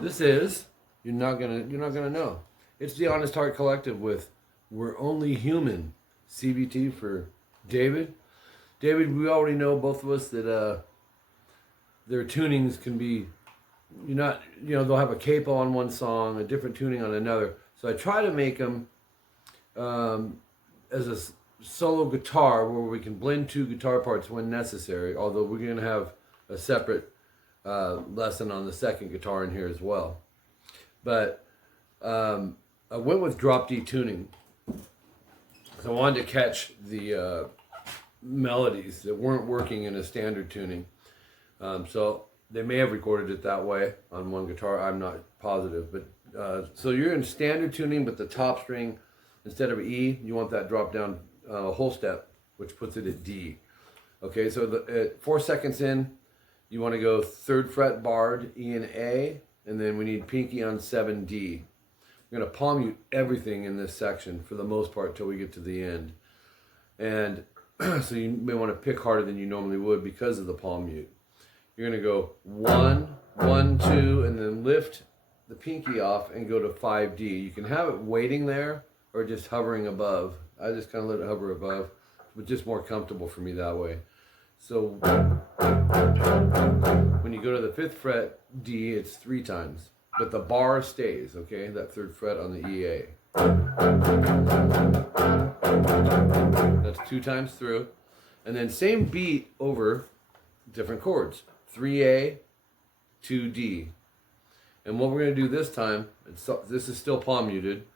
This is, you're not gonna know. It's the Honest Heart Collective with We're Only Human. CVT for David. David, we already know, both of us, that their tunings can be, they'll have a capo on one song, a different tuning on another. So I try to make them as a solo guitar where we can blend two guitar parts when necessary, although we're going to have a separate lesson on the second guitar in here as well. But I went with drop D tuning. So I wanted to catch the melodies that weren't working in a standard tuning. So they may have recorded it that way on one guitar. I'm not positive. But so you're in standard tuning, but the top string, instead of E, you want that drop down whole step, which puts it at D. Okay, so at 4 seconds in, you want to go 3rd fret barred, E and A, and then we need pinky on 7D. I'm going to palm mute everything in this section for the most part till we get to the end. And so you may want to pick harder than you normally would because of the palm mute. You're going to go 1, 1, 2, and then lift the pinky off and go to 5D. You can have it waiting there or just hovering above. I just kind of let it hover above. It's just more comfortable for me that way. So when you go to the 5th fret D, it's 3 times. But the bar stays, okay? That 3rd fret on the EA. That's 2 times through. And then same beat over different chords. 3A, 2D. And what we're going to do this time, this is still palm muted.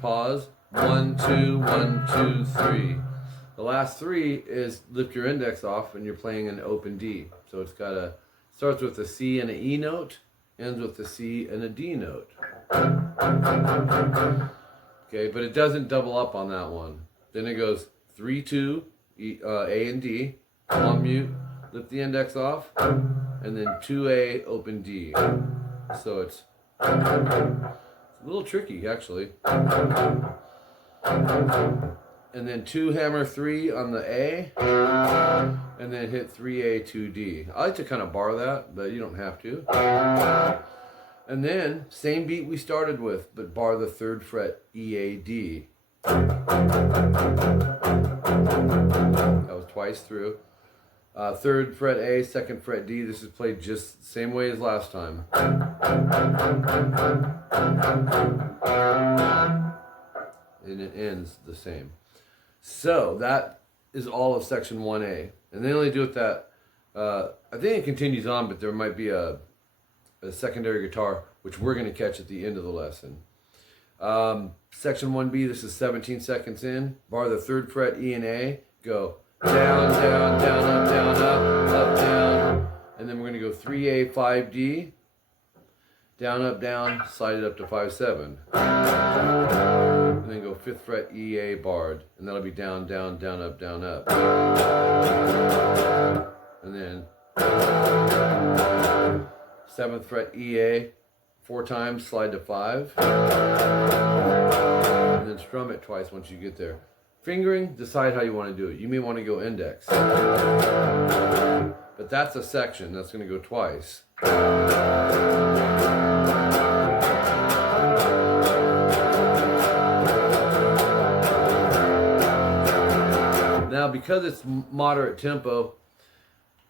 Pause. 1, 2, 1, 2, 3. The last 3 is lift your index off and you're playing an open D. So it's got starts with a C and an E note, ends with a C and a D note. Okay, but it doesn't double up on that one. Then it goes 3, 2, A and D, palm mute, lift the index off, and then 2A, open D. So it's a little tricky, actually. And then 2 hammer 3 on the A, and then hit 3A, 2D. I like to kind of bar that, but you don't have to. And then, same beat we started with, but bar the 3rd fret EAD. That was twice through. 3rd fret A, 2nd fret D. This is played just the same way as last time. And it ends the same. So that is all of section 1A. And they only do it that, I think it continues on, but there might be a secondary guitar, which we're going to catch at the end of the lesson. Section 1B, this is 17 seconds in. Bar the 3rd fret E and A. Go down, down, down, up, down, up, down. And then we're going to go 3A, 5D. Down, up, down, slide it up to 5, 7. And then go 5th fret EA barred. And that'll be down, down, down, up, down, up. And then 7th fret EA 4 times, slide to 5. And then strum it twice once you get there. Fingering, decide how you want to do it. You may want to go index. But that's a section, that's going to go twice. Now, because it's moderate tempo,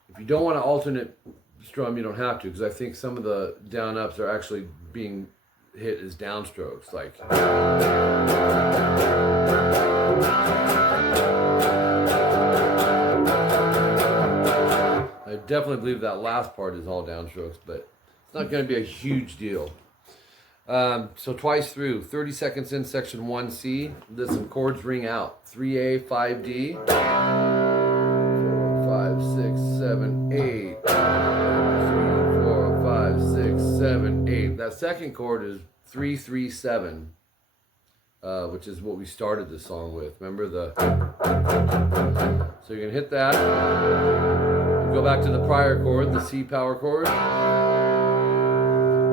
if you don't want to alternate strum, you don't have to, because I think some of the down ups are actually being hit as downstrokes, like. I definitely believe that last part is all downstrokes, but it's not going to be a huge deal. So twice through, 30 seconds in section 1C, there's some chords ring out. 3A, 5D, 4, 5, 6, 7, 8, 3, 4, 5, 6, 7, 8. That second chord is 3, 3, 7, which is what we started the song with. Remember so you're going to hit that, go back to the prior chord, the C power chord,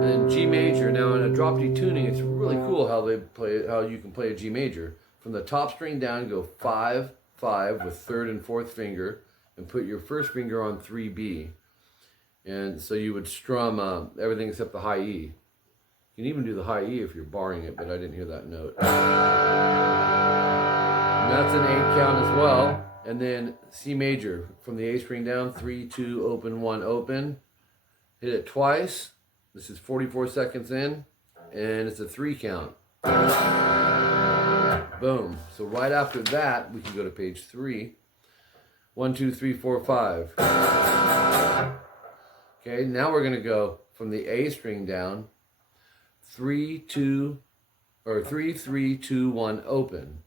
then G major. Now in a drop D tuning, it's really cool how they play, how you can play a G major. From the top string down, go 5, 5 with third and fourth finger, and put your first finger on 3B. And so you would strum everything except the high E. You can even do the high E if you're barring it, but I didn't hear that note. And that's an 8 count as well. And then C major, from the A string down, 3, 2, open, 1, open. Hit it twice. This is 44 seconds in, and it's a 3 count. Boom. So right after that, we can go to page 3. 1, 2, 3, 4, 5. Okay, now we're going to go from the A string down, 3, 2, or 3, 3, 2, 1, open.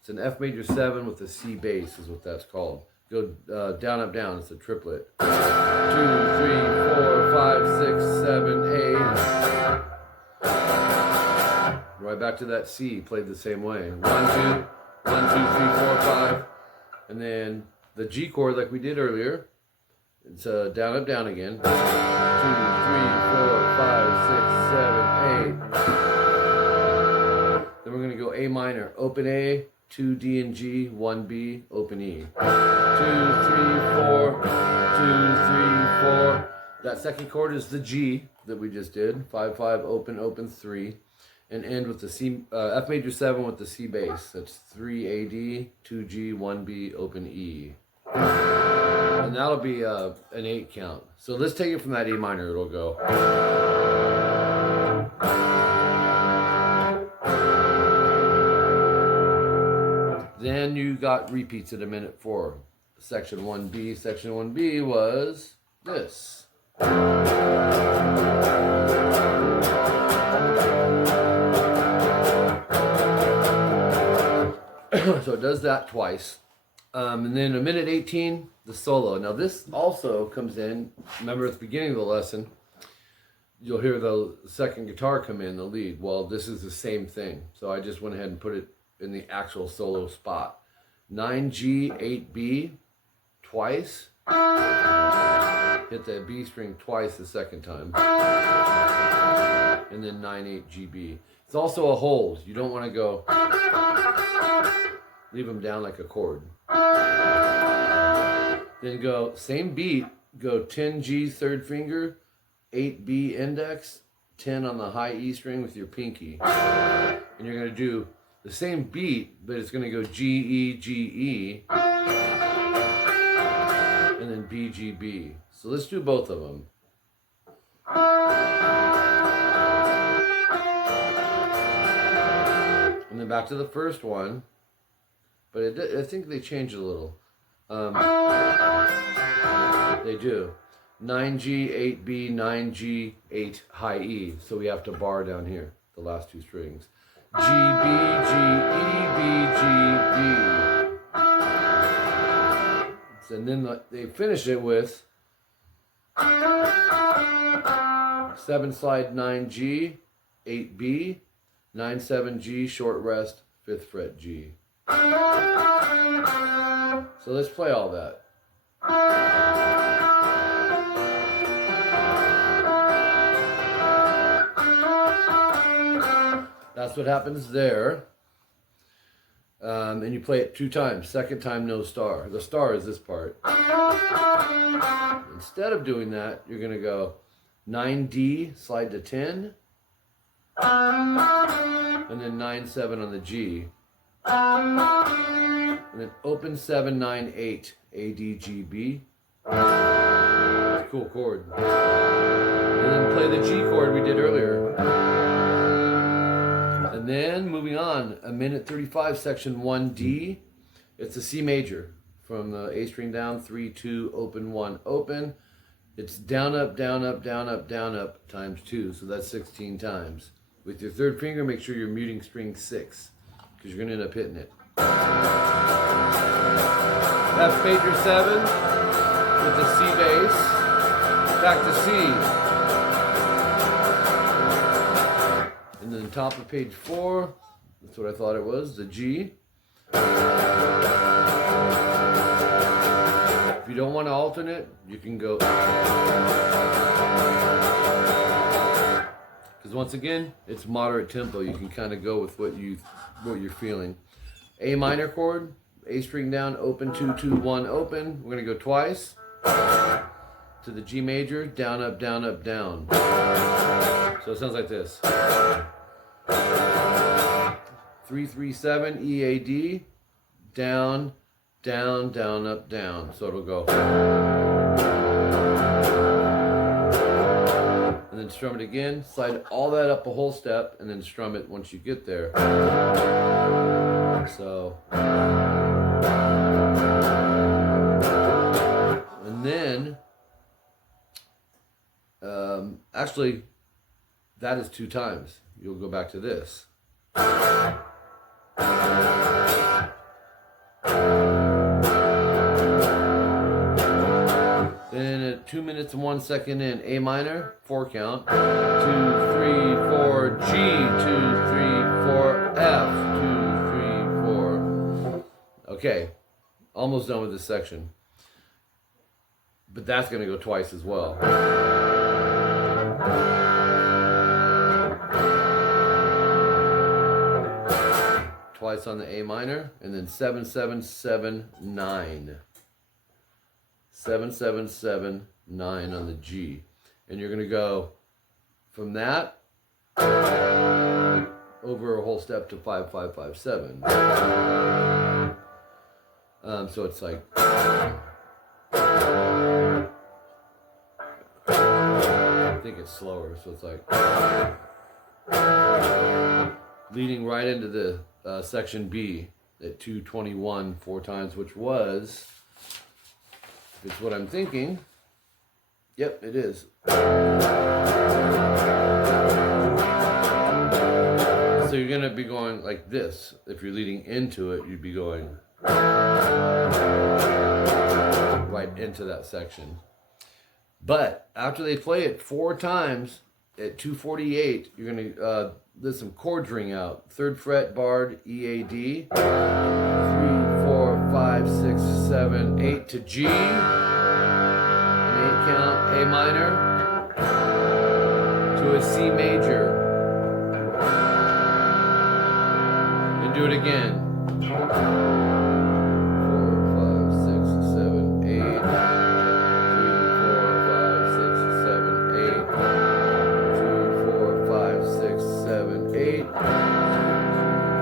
It's an F major 7 with a C bass is what that's called. Go down, up, down. It's a triplet. 2, 3, 4, 5, 6, 7, 8. Right back to that C, played the same way. 1, 2, 1, 2, 3, 4, 5. And then the G chord like we did earlier. It's down, up, down again. 2, 3, 4, 5, 6, 7, 8. Then we're going to go A minor, open A, 2 D and G, 1 B, open E. 2, 3, 4, 2, 3, 4. That second chord is the G that we just did. 5, 5, open, open, 3. And end with the C, F major 7 with the C bass. That's 3 A D, 2 G, 1 B, open E. And that'll be an 8 count. So let's take it from that A minor, it'll go. Then you got repeats at a minute 4. Section 1B. Section 1B was this. So it does that twice. And then a minute 18, the solo. Now this also comes in, remember at the beginning of the lesson, you'll hear the second guitar come in, the lead. Well, this is the same thing. So I just went ahead and put it in the actual solo spot. 9G, 8B, twice. Hit the B string twice the second time. And then 9-8GB. It's also a hold. You don't want to go, leave them down like a chord. Then go, same beat, go 10G third finger, 8B index, 10 on the high E string with your pinky. And you're going to do the same beat, but it's going to go G, E, G, E, and then B, G, B. So let's do both of them. And then back to the first one, but I think they changed a little. They do. 9G, 8B, 9G, 8 high E. So we have to bar down here, the last two strings. G, B, G, E, B, G, B. And then they finish it with 7 slide 9G, 8B, 9, 7G, short rest, 5th fret G. So let's play all that. That's what happens there. And you play it 2 times. Second time, no star. The star is this part. Instead of doing that, you're going to go 9D, slide to 10. And then 9, 7 on the G. And then open 7, 9, 8, A, D, G, B. Cool chord. And then play the G chord we did earlier. And then moving on, a minute 35, section 1D. It's a C major from the A string down, 3, 2, open, 1, open. It's down, up, down, up, down, up, down, up times 2. So that's 16 times. With your third finger, make sure you're muting string 6 because you're going to end up hitting it. F major 7 with the C bass. Back to C. And then top of page 4, that's what I thought it was, the G. If you don't want to alternate, you can go. once again, it's moderate tempo. You can kind of go with what you're feeling. A minor chord, A string down, open, 2, 2, 1, open. We're gonna go twice to the G major, down, up, down, up, down. So it sounds like this. 3, 3, 7, E, A, D, down, down, down, up, down. So it'll go. And then strum it again, slide all that up a whole step, and then strum it once you get there. So, and then, actually, that is 2 times. You'll go back to this. Then at 2 minutes and 1 second in, A minor, 4 count, 2, 3, 4, G, 2, 3, 4, F, 2, 3, 4. Okay, almost done with this section. But that's going to go twice as well. Twice on the A minor, and then 7, 7, 7, 9. 7, 7, 7, 9 on the G. And you're going to go from that over a whole step to 5, 5, 5, 7. So it's like, I think it's slower, so it's like leading right into the section B at 221 4 times, which was, if it's what I'm thinking, yep, it is. So you're going to be going like this. If you're leading into it, you'd be going right into that section. But after they play it 4 times at 248, you're going to let some chords ring out. 3rd fret, barred, E, A, D. 3, 4, 5, 6, 7, 8 to G. An 8 count, A minor. To a C major. And do it again. 4, 5, 6, 7, 8. 3, 4, 5, 6, 7, 8. 2, 4, 5, 6, 7, 8. 2,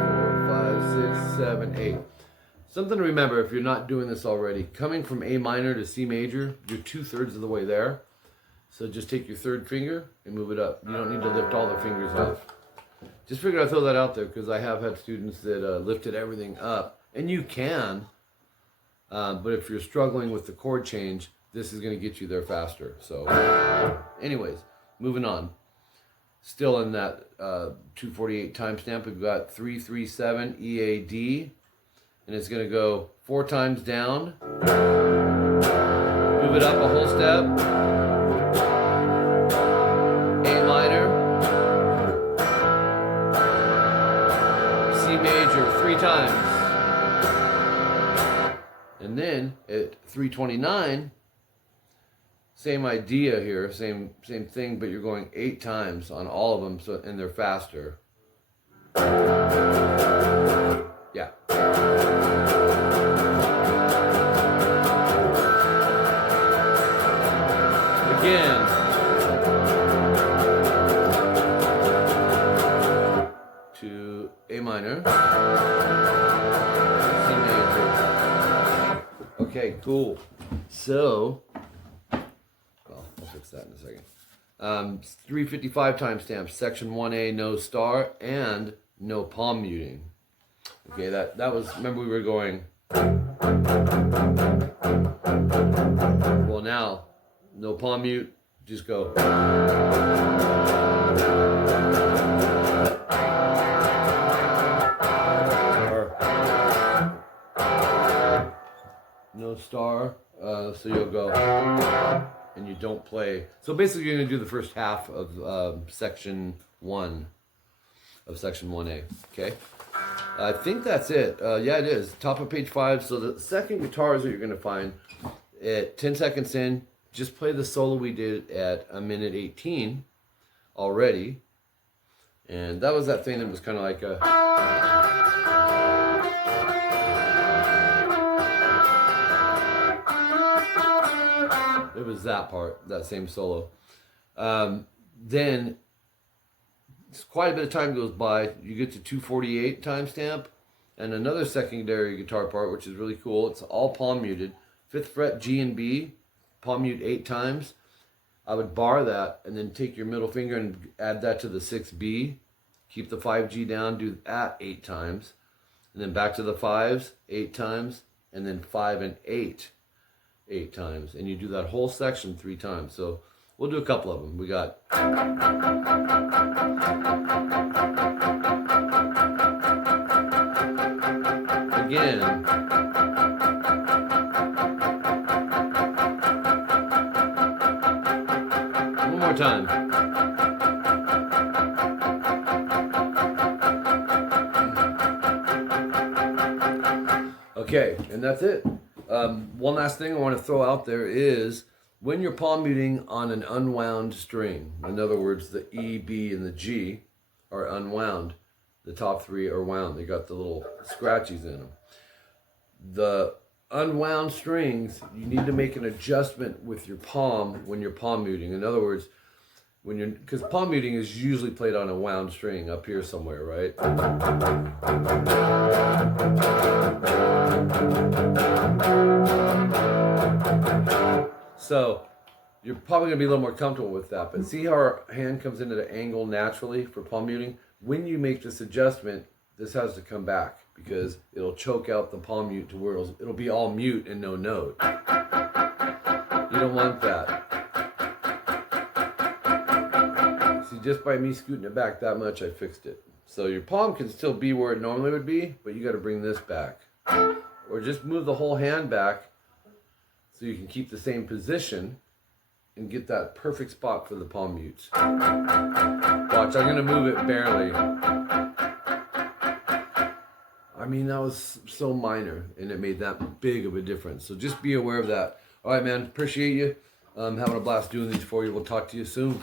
4, 5, 6, 7, 8. Something to remember if you're not doing this already. Coming from A minor to C major, you're 2/3 of the way there. So just take your 3rd finger and move it up. You don't need to lift all the fingers off. Just figured I'd throw that out there because I have had students that lifted everything up. And you can, but if you're struggling with the chord change, this is going to get you there faster. So anyways, moving on. Still in that 248 timestamp, we've got 3, 3, 7, E, A, D. And it's going to go 4 times down. Move it up a whole step. A minor. C major 3 times. And then at 329, same idea here, same thing, but you're going 8 times on all of them, so and they're faster. Yeah. Again. To A minor. C major. Okay, cool. So, well, I'll fix that in a second. 355 timestamps, section 1A, no star, and no palm muting. Okay, that was, remember we were going, well now, no palm mute, just go. Or, no star, so you'll go, and you don't play. So basically you're going to do the first half of section 1 of section 1A, okay? I think that's it. Yeah, it is. Top of page 5. So the second guitars that you're going to find at 10 seconds in, just play the solo we did at 1:18 already. And that was that thing that was kind of like a... It was that part, that same solo. Then, quite a bit of time goes by. You get to 248 timestamp, and another secondary guitar part, which is really cool. It's all palm muted. 5th fret, G and B, palm mute 8 times. I would bar that, and then take your middle finger and add that to the 6B. Keep the 5G down, do that 8 times. And then back to the 5s, 8 times. And then 5 and 8, 8 times. And you do that whole section 3 times. So we'll do a couple of them. We got... Again. One more time. Okay, and that's it. One last thing I want to throw out there is when you're palm muting on an unwound string, in other words, the E, B, and the G are unwound. The top 3 are wound. They got the little scratchies in them. The unwound strings, you need to make an adjustment with your palm when you're palm muting. In other words, when you're, because palm muting is usually played on a wound string up here somewhere, right? So you're probably gonna be a little more comfortable with that. But see how our hand comes into the angle naturally for palm muting? When you make this adjustment, this has to come back because it'll choke out the palm mute to where it'll be all mute and no note. You don't want that. See, just by me scooting it back that much, I fixed it. So your palm can still be where it normally would be, but you got to bring this back. Or just move the whole hand back so you can keep the same position and get that perfect spot for the palm mutes. Watch, I'm going to move it barely. I mean, that was so minor, and it made that big of a difference. So just be aware of that. All right, man, appreciate you. Having a blast doing these for you. We'll talk to you soon.